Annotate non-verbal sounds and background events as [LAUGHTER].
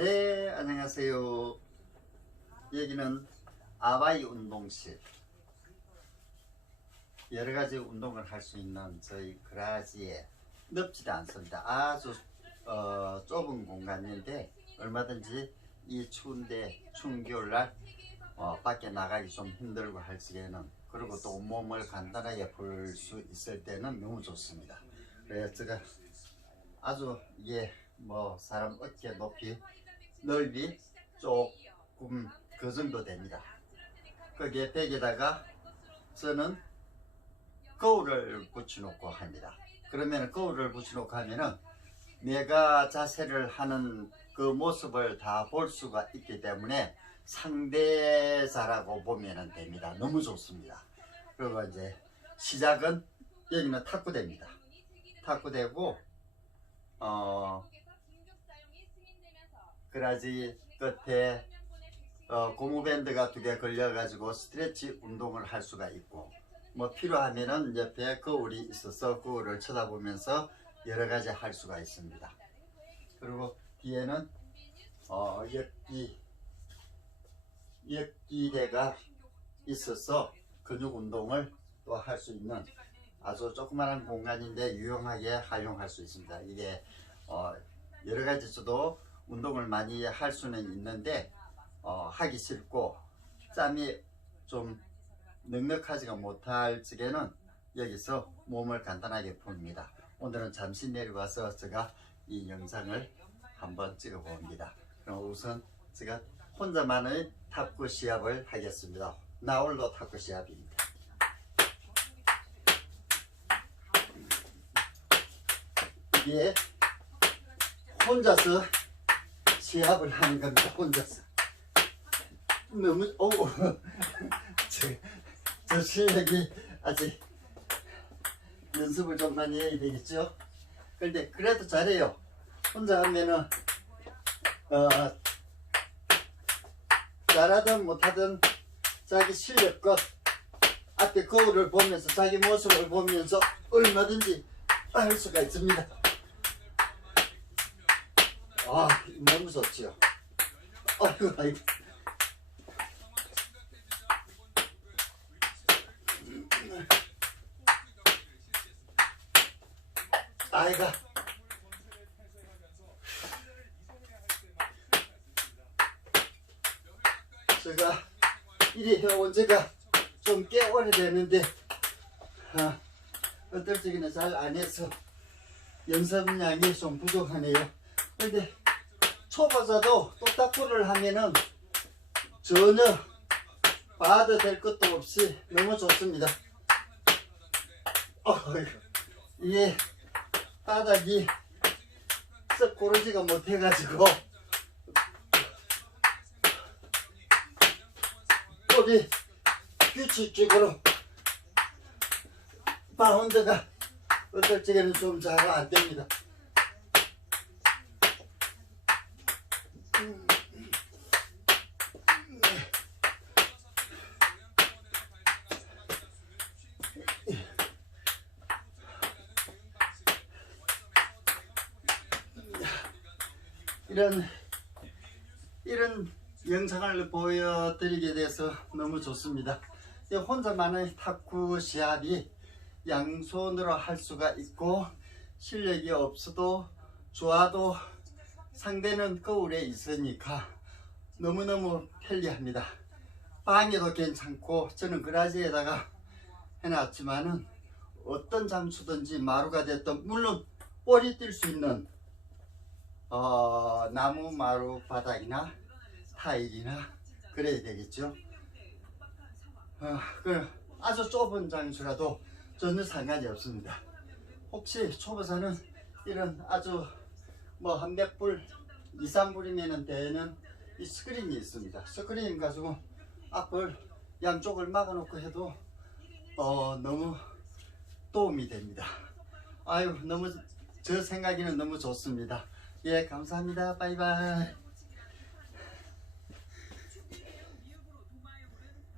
안녕하세요. 여기는 아바이 운동실. 여러 가지 운동을 할 수 있는 저희 그라지에 넓지도 않습니다. 아주 어, 좁은 공간인데 얼마든지 이 추운데 추운 겨울날 어, 밖에 나가기 좀 힘들고 할 적에는 그리고 또 몸을 간단하게 풀 수 있을 때는 너무 좋습니다. 그래서 제가 아주 이게 뭐 사람 어깨 높이 넓이 조금 그 정도 됩니다. 거기에 벽에다가 저는 거울을 붙여놓고 합니다. 그러면 거울을 붙여놓고 하면은 내가 자세를 하는 그 모습을 다 볼 수가 있기 때문에 상대자라고 보면 됩니다. 너무 좋습니다. 그리고 이제 시작은 여기는 탁구대입니다. 탁구대고 어 그라지 끝에 어, 고무밴드가 두 개 걸려가지고 스트레치 운동을 할 수가 있고 뭐 필요하면은 옆에 거울이 있어서 거울을 쳐다보면서 여러 가지 할 수가 있습니다. 그리고 뒤에는 어, 옆기 옆기대가 있어서 근육 운동을 또 할 수 있는 아주 조그마한 공간인데 유용하게 활용할 수 있습니다. 이게 어, 여러 가지 저도 운동을 많이 할 수는 있는데 어, 하기 싫고 짬이 좀 넉넉하지가 못할 적에는 여기서 몸을 간단하게 풉니다. 오늘은 잠시 내려와서 제가 이 영상을 한번 찍어 봅니다. 그럼 우선 제가 혼자만의 탁구 시합을 하겠습니다. 나홀로 탁구 시합입니다. 이게 혼자서 시합을 하는 겁니다. 혼자서. 너무 [LAUGHS] 오, 저, 저 실력이 아직 연습을 좀 많이 해야 되겠죠. 그런데 그래도 잘해요. 혼자 하면은 어, 잘하든 못하든 자기 실력껏 앞에 거울을 보면서 자기 모습을 보면서 얼마든지 할 수가 있습니다. 아, 너무 좋지요. 아이고, 아이고. 아이가. 제가 이리 해온 지가 좀 꽤 오래됐는데, 아, 어떨 적에는 잘 안 해서 연습량이 좀 부족하네요. 근데 초보자도 또 탁구를 하면은 전혀 봐도 될 것도 없이 너무 좋습니다. 이게 바닥이 썩 고르지가 못해가지고 여기 규칙적으로 바운드가 어떨 적에는 좀 잘 안 됩니다. 이런 이런 영상을 보여드리게 돼서 너무 좋습니다. 이 혼자만의 탁구 시합이 양손으로 할 수가 있고 실력이 없어도 좋아도 상대는 거울에 있으니까 너무너무 편리합니다. 방에도 괜찮고 저는 그라지에다가 해놨지만은 어떤 장수든지 마루가 됐든 물론 볼이 뛸 수 있는 어, 나무 마루 바닥이나 타일이나 그래야 되겠죠. 어, 그 아주 좁은 장소라도 전혀 상관이 없습니다. 혹시 초보자는 이런 아주 뭐한몇 불, 2, 3불이면 되는 이 스크린이 있습니다. 스크린 가지고 앞을 양쪽을 막아놓고 해도 어, 너무 도움이 됩니다. 아유 너무 저 생각에는 너무 좋습니다. 예 감사합니다. 바이바이.